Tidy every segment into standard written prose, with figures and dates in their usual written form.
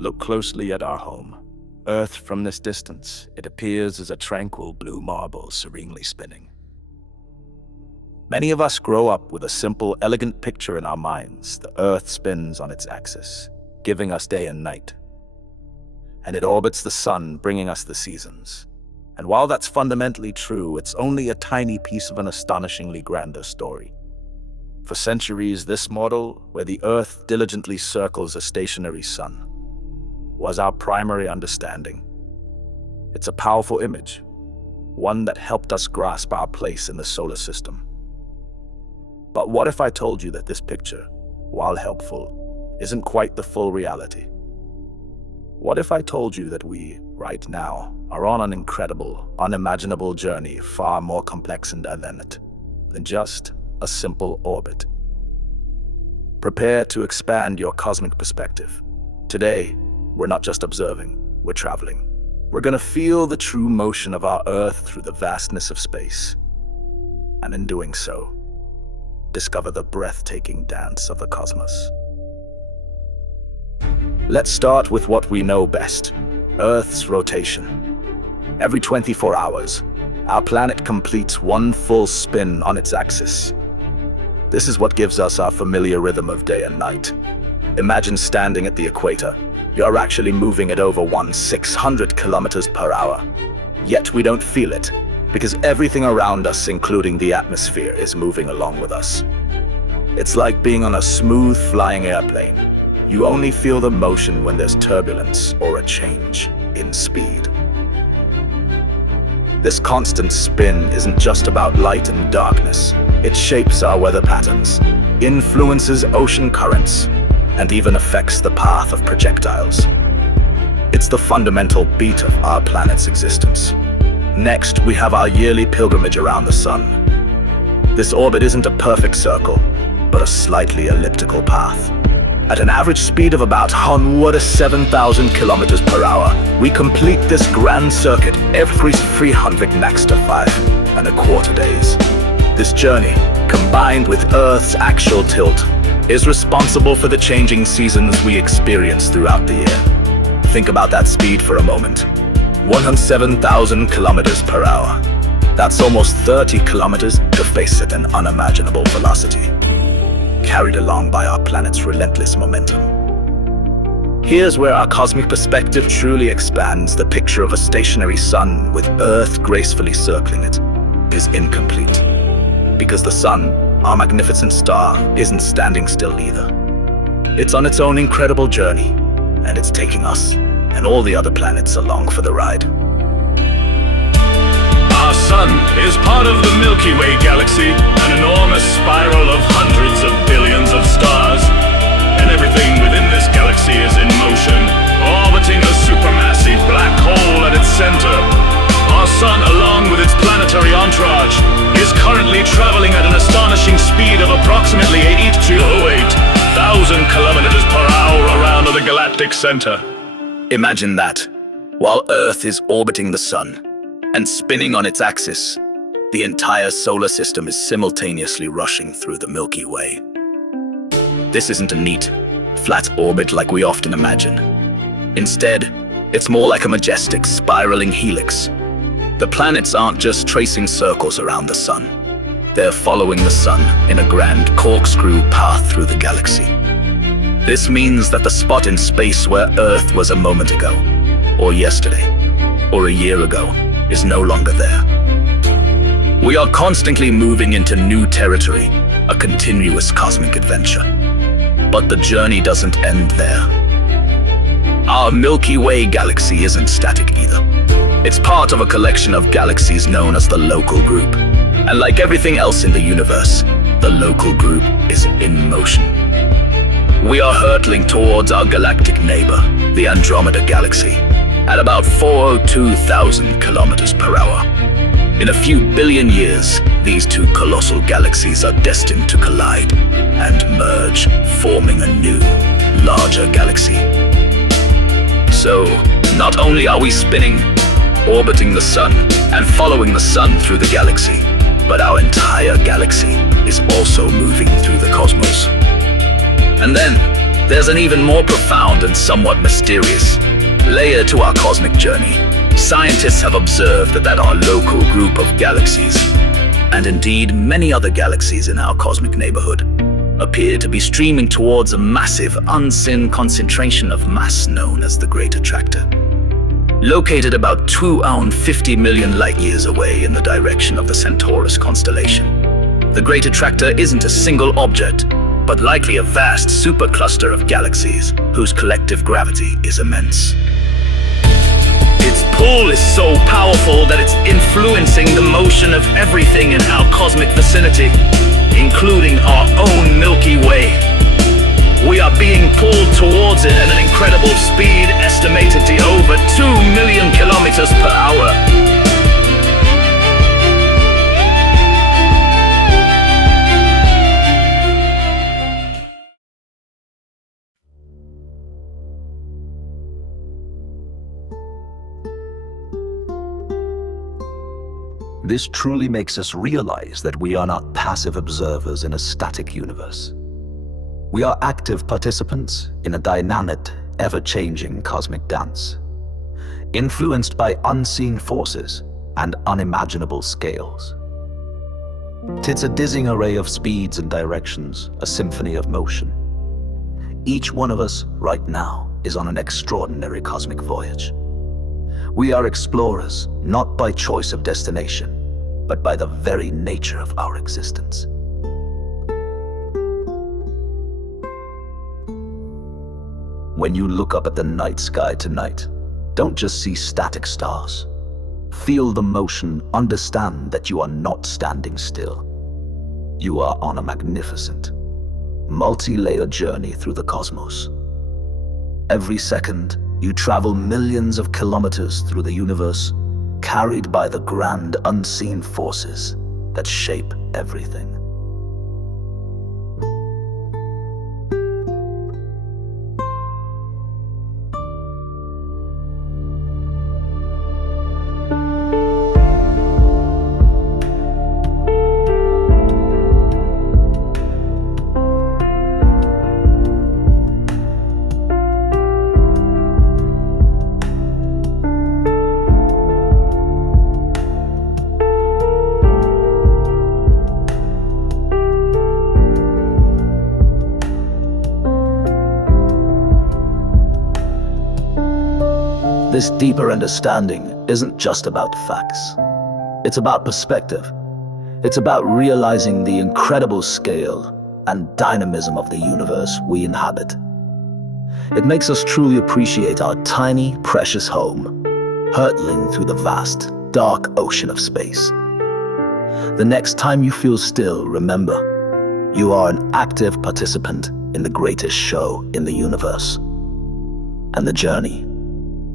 Look closely at our home. Earth from this distance, it appears as a tranquil blue marble serenely spinning. Many of us grow up with a simple, elegant picture in our minds. The Earth spins on its axis, giving us day and night. And it orbits the sun, bringing us the seasons. And while that's fundamentally true, it's only a tiny piece of an astonishingly grander story. For centuries, this model, where the Earth diligently circles a stationary sun, was our primary understanding. It's a powerful image, one that helped us grasp our place in the solar system. But what if I told you that this picture, while helpful, isn't quite the full reality? What if I told you that we, right now, are on an incredible, unimaginable journey far more complex and dynamic than just a simple orbit? Prepare to expand your cosmic perspective. Today, we're not just observing, we're traveling. We're going to feel the true motion of our Earth through the vastness of space. And in doing so, discover the breathtaking dance of the cosmos. Let's start with what we know best, Earth's rotation. Every 24 hours, our planet completes one full spin on its axis. This is what gives us our familiar rhythm of day and night. Imagine standing at the equator. You're actually moving at over 600 kilometers per hour. Yet we don't feel it, because everything around us, including the atmosphere, is moving along with us. It's like being on a smooth flying airplane. You only feel the motion when there's turbulence or a change in speed. This constant spin isn't just about light and darkness. It shapes our weather patterns, influences ocean currents, and even affects the path of projectiles. It's the fundamental beat of our planet's existence. Next, we have our yearly pilgrimage around the sun. This orbit isn't a perfect circle, but a slightly elliptical path. At an average speed of about 7,000 kilometers per hour, we complete this grand circuit every 300 max to 5.25 days. This journey, combined with Earth's actual tilt, is responsible for the changing seasons we experience throughout the year. Think about that speed for a moment. 107,000 kilometers per hour. That's almost 30 kilometers to face at an unimaginable velocity, carried along by our planet's relentless momentum. Here's where our cosmic perspective truly expands. The picture of a stationary sun with Earth gracefully circling it is incomplete, because the sun, our magnificent star, isn't standing still either. It's on its own incredible journey, and it's taking us and all the other planets along for the ride. Our sun is part of the Milky Way galaxy, an enormous spiral of hundreds of billions of stars. And everything within this galaxy is in motion, orbiting a supermassive black hole at its center. Our sun, along with its planetary entourage, is currently traveling at an astonishing speed of approximately 8,000 kilometers per hour around the galactic center. Imagine that. While Earth is orbiting the sun and spinning on its axis, the entire solar system is simultaneously rushing through the Milky Way. This isn't a neat, flat orbit like we often imagine. Instead, it's more like a majestic, spiraling helix. The planets aren't just tracing circles around the sun. They're following the sun in a grand corkscrew path through the galaxy. This means that the spot in space where Earth was a moment ago, or yesterday, or a year ago, is no longer there. We are constantly moving into new territory, a continuous cosmic adventure. But the journey doesn't end there. Our Milky Way galaxy isn't static either. It's part of a collection of galaxies known as the local group. And like everything else in the universe, the local group is in motion. We are hurtling towards our galactic neighbor, the Andromeda Galaxy, at about 402,000 kilometers per hour. In a few billion years, these two colossal galaxies are destined to collide and merge, forming a new, larger galaxy. So, not only are we spinning, orbiting the sun, and following the sun through the galaxy, but our entire galaxy is also moving through the cosmos. And then, There's an even more profound and somewhat mysterious layer to our cosmic journey. Scientists have observed that our local group of galaxies, and indeed many other galaxies in our cosmic neighborhood, appear to be streaming towards a massive, unseen concentration of mass known as the Great Attractor. Located about 250 million light-years away in the direction of the Centaurus constellation, the Great Attractor isn't a single object, but likely a vast supercluster of galaxies whose collective gravity is immense. Its pull is so powerful that it's influencing the motion of everything in our cosmic vicinity, including our own Milky Way. We are being pulled towards it at an incredible speed, estimated to over 2 million kilometers per hour. This truly makes us realize that we are not passive observers in a static universe. We are active participants in a dynamic, ever-changing cosmic dance, influenced by unseen forces and unimaginable scales. It's a dizzying array of speeds and directions, a symphony of motion. Each one of us right now is on an extraordinary cosmic voyage. We are explorers, not by choice of destination, but by the very nature of our existence. When you look up at the night sky tonight, don't just see static stars. Feel the motion, understand that you are not standing still. You are on a magnificent, multi-layered journey through the cosmos. Every second, you travel millions of kilometers through the universe, carried by the grand unseen forces that shape everything. This deeper understanding isn't just about facts. It's about perspective. It's about realizing the incredible scale and dynamism of the universe we inhabit. It makes us truly appreciate our tiny, precious home, hurtling through the vast, dark ocean of space. The next time you feel still, remember, you are an active participant in the greatest show in the universe. And the journey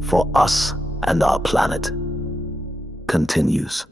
for us and our planet continues.